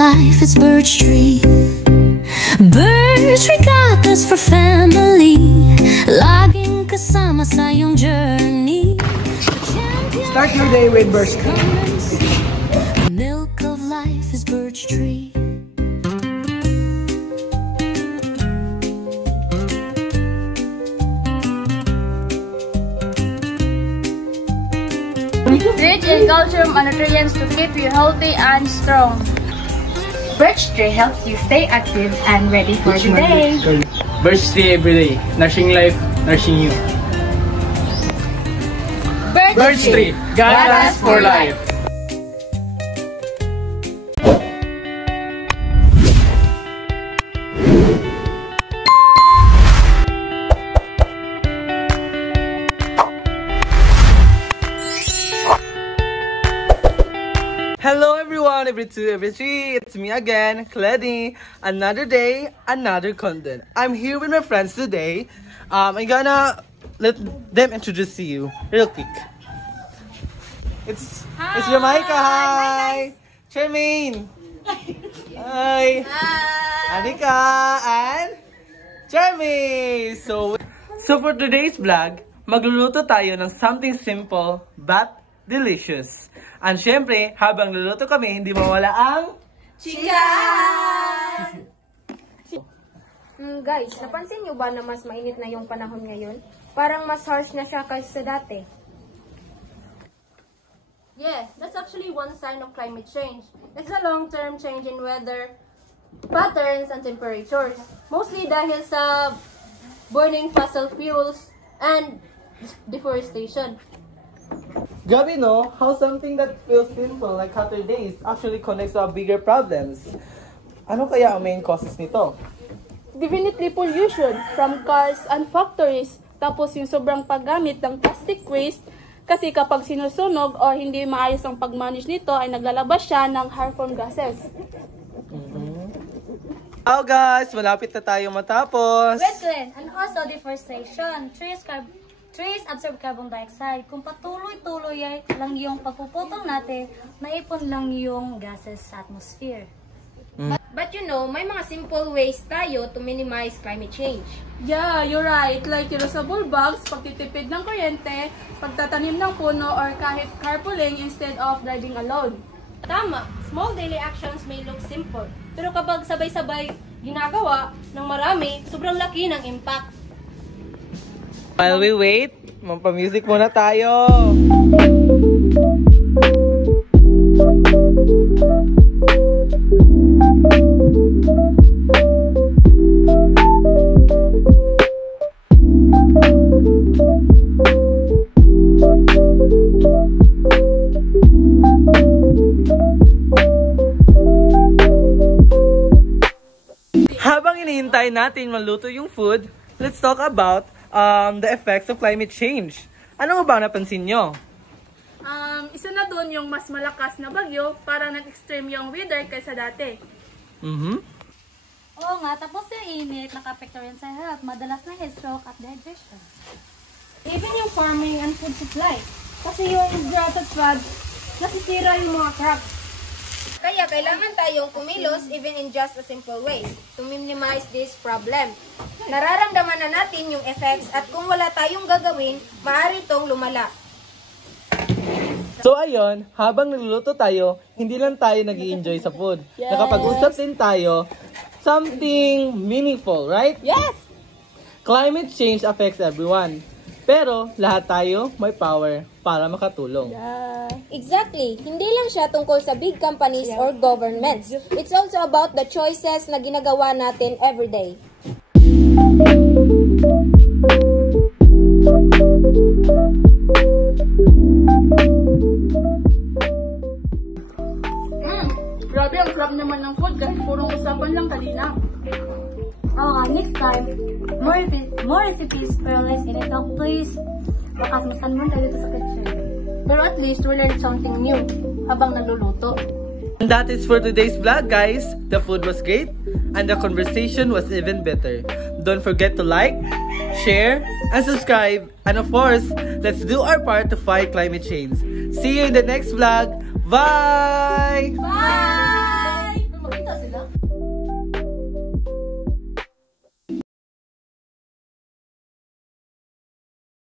life is Birch Tree. Birch Tree got us for family, laging kasama sa iyong journey. Start your day with Birch Tree. The milk of life is Birch Tree. Rich in calcium and nutrients to keep you healthy and strong. Birch Tree helps you stay active and ready for the day. Birch Tree every day. Nourishing life, nourishing you. Birch Tree, guide us for life. Hello everyone, every two, every three, it's me again, Cleddy. Another day, another content. I'm here with my friends today. I'm gonna let them introduce to you real quick. It's Jamaica, hi! Charmaine! Hi! Anika and Jeremy! So for today's vlog, magluluto tayo ng something simple but delicious. And syempre, habang luluto kami, hindi mawala ang chicken! Guys, napansin nyo ba na mas mainit na yung panahon ngayon? Parang mas harsh na siya kaysa dati. Yeah, that's actually one sign of climate change. It's a long-term change in weather patterns and temperatures. Mostly dahil sa burning fossil fuels and deforestation. Grabe no, how something that feels simple like hotter days actually connects to our bigger problems. Ano kaya ang main causes nito? Definitely pollution from cars and factories. Tapos yung sobrang paggamit ng plastic waste. Kasi kapag sinusunog o hindi maayos ang pag-manage nito ay naglalabas siya ng harmful gases. Hello guys, malapit na tayo matapos. Red Glen, and also deforestation. Trees absorb carbon dioxide. Kung patuloy-tuloy lang yung pagpuputol natin, naipon lang yung gases sa atmosphere. But you know, may mga simple ways tayo to minimize climate change. Yeah, you're right. Like reusable bags, pagtitipid ng kuryente, pagtatanim ng puno, or kahit carpooling instead of driving alone. Tama, small daily actions may look simple. Pero kapag sabay-sabay ginagawa ng marami, sobrang laki ng impact. While we wait, magpa-music muna tayo. Habang hinihintay natin maluto yung food, let's talk about the effects of climate change. Ano ba napansin nyo? Isa na doon yung mas malakas na bagyo, parang nag-extreme yung weather kaysa dati. Oo nga, tapos yung init, nakapekto rin sa health, madalas na heat stroke at dehydration. Even yung farming and food supply. Kasi yung drought at floods, nasisira yung mga crops. Kaya kailangan tayong kumilos even in just a simple way to minimize this problem. Nararamdaman na natin yung effects at kung wala tayong gagawin, maaari itong lumala. So ayun, habang nagluluto tayo, hindi lang tayo nag-i-enjoy sa food. Yes. Nakapag-usap din tayo something meaningful, right? Yes! Climate change affects everyone. Pero lahat tayo may power para makatulong. Exactly. Hindi lang siya tungkol sa big companies or governments. It's also about the choices na ginagawa natin every day. Grabe ang crap naman ng food kahit purong usapan lang kanina. Next time, more recipes pero less init. Now please, bakas masanman tayo dito sa kitchen. Pero at least we learned something new habang nagluluto. And that is for today's vlog, guys. The food was great and the conversation was even better. Don't forget to like, share, and subscribe. And of course, let's do our part to fight climate change. See you in the next vlog. Bye! Bye! Makita sila?